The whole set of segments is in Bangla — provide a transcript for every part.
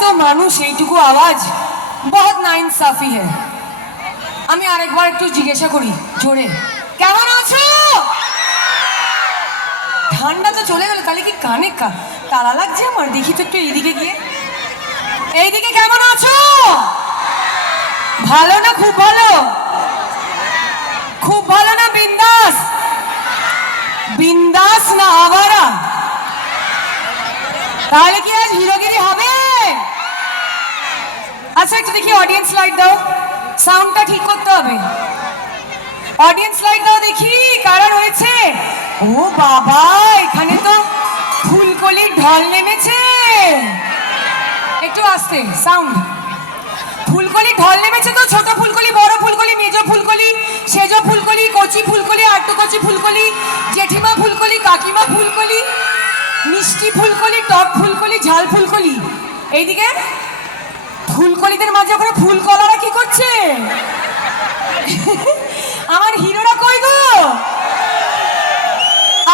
মানুষ এইটুকু আওয়াজ বহুত না ইনসাফি है। আমি আরেকবার একটু জিজ্ঞাসা করি জোরে কেমন আছো ঠান্ডা তো চলে গেল তাহলে কি কানে তালা লাগছে আমার দেখি তো একটু এইদিকে গিয়ে এইদিকে কেমন আছো ভালো না খুব ভালো খুব ভালো না বিন্দাস বিন্দাস না আবারা তাহলে কি আজ হিরোগিরি হবে আচ্ছা একটু দেখি অডিয়েন্স লাইট দাও। সাউন্ডটা ঠিক করতে হবে। অডিয়েন্স লাইট দাও দেখি, কারা রয়েছে? ও বাবা, এখানে তো ফুলকলির ঢল নেমেছে। একটু আসতে সাউন্ড ফুলকলি ঢল নেমেছে তো, ছোট ফুলকলি, বড় ফুলকলি, মেজ ফুলকলি, সেজ ফুলকলি, কচি ফুলকলি, আট্টু কচি ফুলকলি, জেঠিমা ফুলকলি, কাকিমা ফুলকলি, মিষ্টি ফুলকলি, টক ফুলকলি, ঝাল ফুলকলি। এইদিকে ফুলকলিদের মাঝে ওখানে ফুলকলারা কি করছে? আমার হিরোরা কই গো?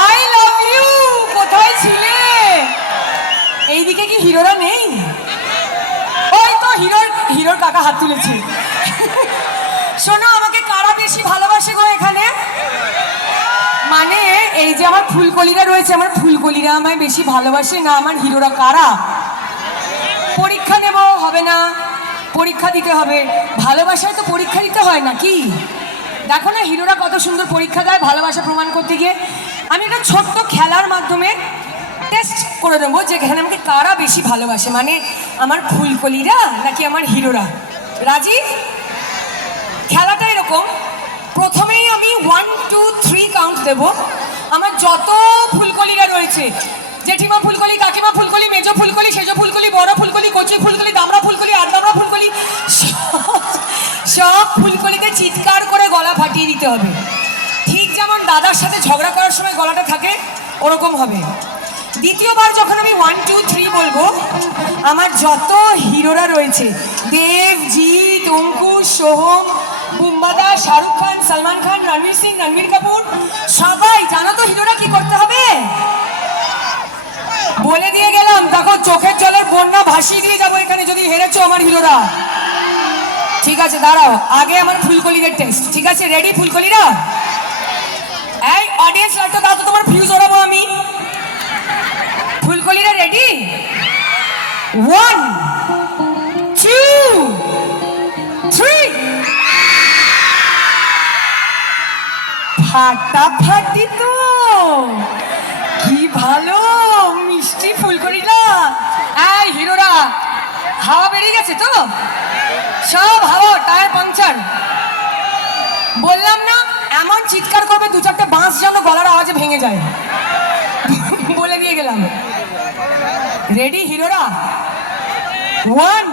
আই লাভ ইউ কোথায় ছিলে? এইদিকে কি হিরোরা নেই? ওই তো হিরোর হিরোর কাকা হাত তুলেছে। শোনো, আমাকে কারা বেশি ভালোবাসে গো এখানে? মানে এই যে আমার ফুলকলিরা রয়েছে, আমার ফুলকলিরা আমায় বেশি ভালোবাসে না, আমার হিরোরা কারা? পরীক্ষা নেব হবে না। পরীক্ষা দিতে হবে। ভালোবাসায় তো পরীক্ষা দিতে হয় নাকি দেখো না, হিরোরা কত সুন্দর পরীক্ষা দেয়, ভালোবাসা প্রমাণ করতে গিয়ে। আমি একটা ছোট্ট খেলার মাধ্যমে টেস্ট করে দেবো যেখানে আমাকে কারা বেশি ভালোবাসে। মানে আমার ফুলকলিরা নাকি আমার হিরোরা? রাজি? খেলাটা এরকম। প্রথমেই আমি ওয়ান টু থ্রি কাউন্ট দেব। আমার যত ফুলকলিরা রয়েছে সব ফুলকলিতে চিৎকার করে গলা ফাটিয়ে দিতে হবে। ঠিক যেমন দাদার সাথে ঝগড়া করার সময় গলাটা থাকে, ওরকম হবে। দ্বিতীয়বার যখন আমি ওয়ান টু থ্রি বলব, আমার যত হিরোরা রয়েছে, দেব, জিৎ অঙ্কুশ সোহম বুম্বাদা শাহরুখ খান, সালমান খান, রণবীর সিং, রণবীর কাপুর, সবাই জানো তো হিরোরা কি করতে হবে? বলে দিয়ে গেলাম, দেখো চোখের জলের বন্যা ভাসিয়ে দিয়ে যাব এখানে যদি হেরেছো আমার হিরোরা। ঠিক আছে, দাঁড়াও। আগে আমার ফুলকলিদের টেস্ট ঠিক আছে? রেডি ফুলকলিরা? এই অডিয়েন্স লাইটটা দাও তো তোমার ফিউজ ওড়াবো আমি। ফুলকলিরা রেডি ওয়ান টু থ্রি ফাটাফাটি তো। কি ভালো মিষ্টি ফুলকলিরা এই হিরোরা হাওয়া বেরিয়ে গেছে তো সব হাওয়া, টায়ার পাংচার। বললাম না, এমন চিৎকার করবে, দু চারটে বাঁশ যেন গলার আওয়াজে ভেঙে যায়। বলে দিয়ে গেলাম। রেডি হিরোরা? ওয়ান